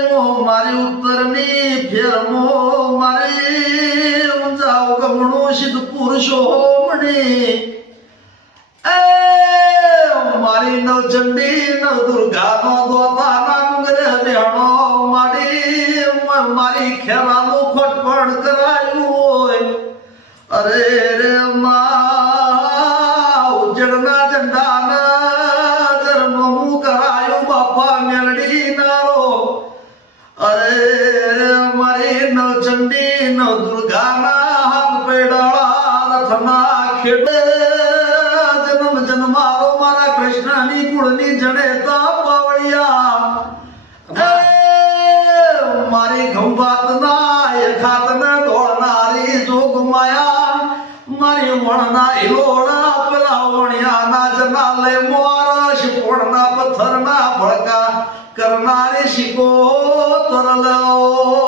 મારી ઉત્તરની ફેરમો મારી ઊંઝાઓ ગમણો સિદ્ધ પુરુષો મણી એ મારી નવચંડી નવ દુર્ગા નો દોતા ના મુગરે બેણો મારી ખેલાનું ખોટપણ કરાયું હોય અરે રે માં ઉજળના ઝંડાના જન્મનું કરાયું બાપા મેલડી નારો અરે મારી નવચંડી નવ દુર્ગાના હાથ પેડાળા રથના ખેડે જન્મ જન્મારો મારા કૃષ્ણની કુળની જણેતા પાવળિયા મારી ખંભાતના એખાતના ઢોળનારી જોગ માયા મારી વણના હિલોડા પેલા વણિયાના જના લે મોરશ પોળના પથ્થરના ભડકા કરનારી શીકો તરલો